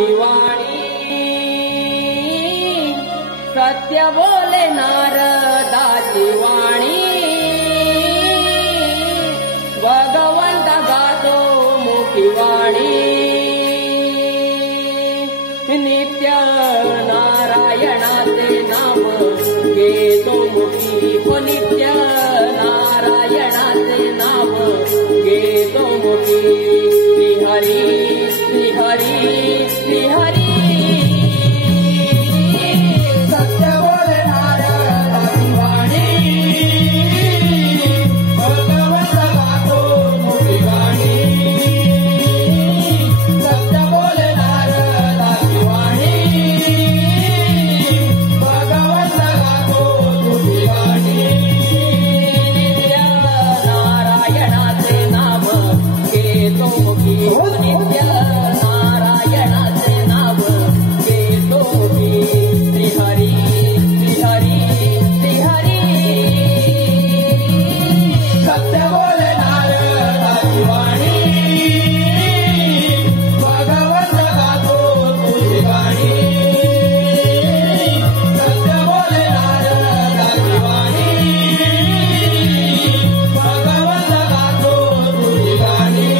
मुखीवाणी सत्य बोले नारदाची वाणी भगवंत गातो मुखीवाणी नित्य नारायणाचे नाम घेतो मुखी नित्य नारायणाचे नाम घेतो मुखी श्रीहरी श्रीहरी श्रीहरी सत्य बोले नारदाची वाणी भगवंत गातो मुखीवाणी सत्य बोले नारदाची वाणी भगवंत गातो मुखीवाणी नित्य नारायणाचे नाम घेतो मुखी नित्य नारायणाचे नाव घेतो मुखी श्रीहरी श्रीहरी श्रीहरी सत्य बोले नारदाची वाणी भगवंत गातो तुझी गाणी सत्य बोले नारदाची वाणी भगवंत गातो तुझी गाणी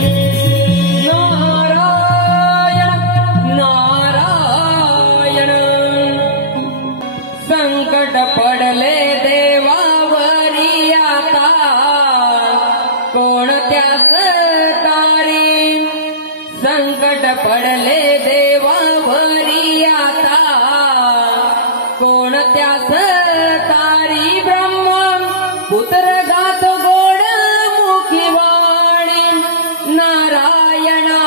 संकट पडले देवावरी आता कोणत्यास तारी संकट पडले देवावरी आता कोणत्यास तारी ब्रह्म पुत्र गातो गोड मुखीवाणी नारायणा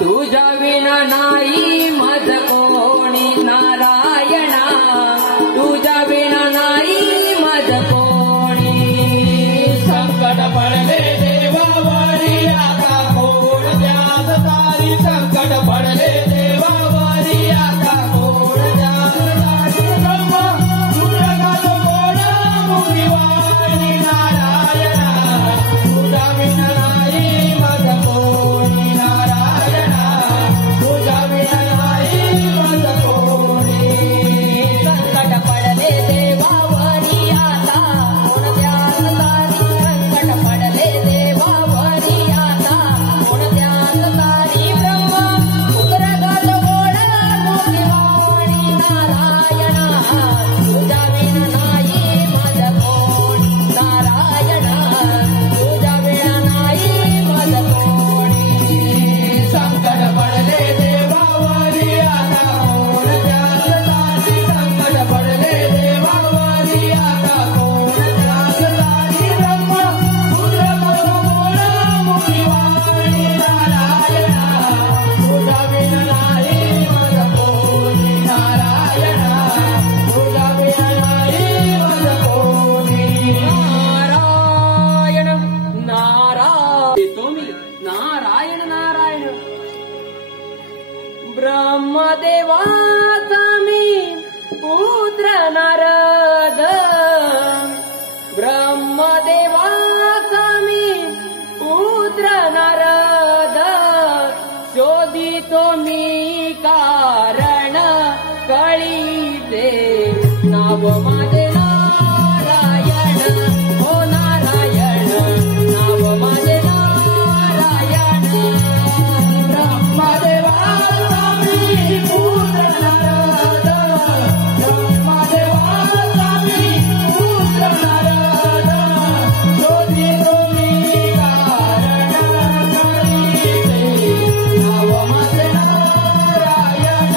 तुझ्या विना नाही मज कोणी नारायणा तुझ्या विना नाही मज कोणी संकट पडले देवावरी आता कोणत्यास तारी संकट पडले देवावरी आता कोणत्यास तारी ब्रह्म पुत्र गातो गोड मुखीवाणी नारायणा तुझ्या विना नाही मज कोणी नारायणा तुझ्या विना नाही मज कोणी संकट पडले देवावरी आता कोणत्यास तारी संकट पडले देवावरी आता कोणत्यास तारी ब्रह्म पुत्र गातो गोड मुखीवाणी नारायणा तुझ्या विना नाही मज कोणी नारायणा तुझ्या विना नाही मज कोणी संकट पडले देवावरी आता कोणत्यास तारी संकट पडले देवावरी आता कोणत्यास तारी ब्रह्म पुत्र गातो गोड मुखीवाणी नारायणा तुझ्या विना नाही मज कोणी नारायणा तुझ्या विना नाही मज कोणी नारायण नारायण तुम्ही नारायण नारायण ब्रह्मदेवाचा मी पुत्र नारद ब्रह्मदेवाचा मी पुत्र नारद शोधितो मी कारण कळीते नाव माझे नारायण हो नारायण नाव माझे नारायण ब्रह्मदेवाचा मी पुत्र नारद ब्रह्मदेवाचा मी पुत्र नारद शोधितो मी कारण कळीते नाव माझे नारायण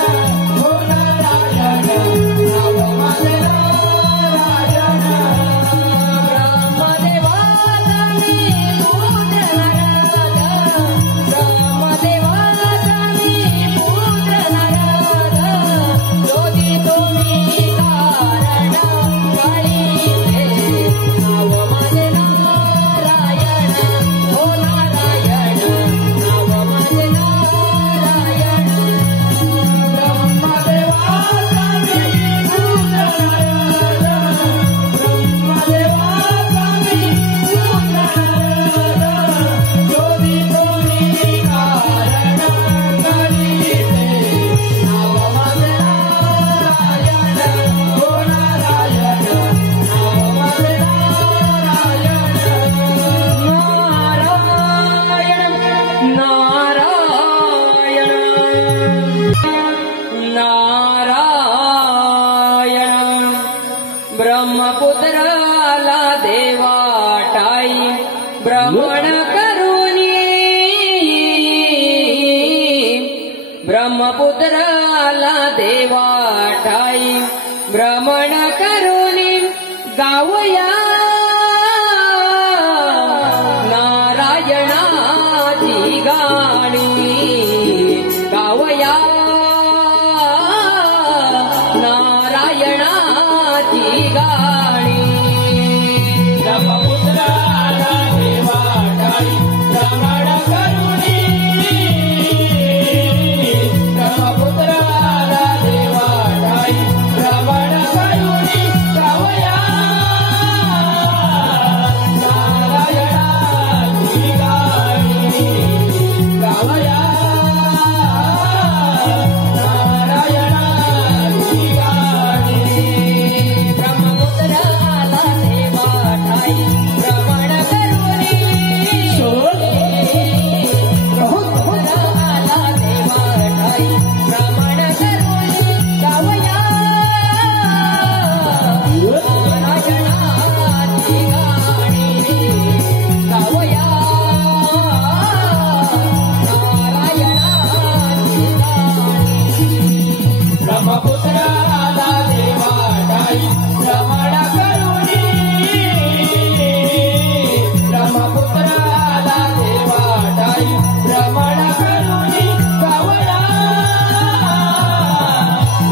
हो नारायण नाव माझे नारायण भ्रमण करुणी ब्रह्मपुत्राला देवा ठाई भ्रमण करुणी गावया नारायणाची गाणी गावया नारायणाची गाणी ब्रह्मपुत्राला देवा ठाई भ्रमण करुणी ब्रह्मपुत्राला देवा ठाई भ्रमण करुणी गावया नारायणाची गाणी गावया नारायणाची गाणी ब्रह्मपुत्राला देवा ठाई भ्रमण करुणी ब्रह्मपुत्राला देवा ठाई भ्रमण करुणी गावया नारायणाची गाणी गावया नारायणाची गाणी ब्रह्मपुत्राला देवा ठाई भ्रमण करुणी ब्रह्मपुत्राला देवा ठाई भ्रमण करुणी गावया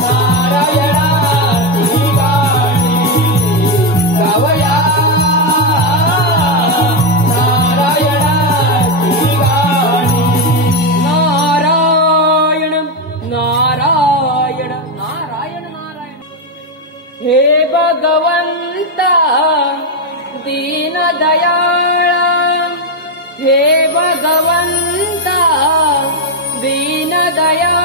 नारायणाची गाणी गावया नारायणाची गाणी नारायण नारायण नारायण नारायण हे भगवंता दीन दयाळा हे भगवंता दीन दयाळा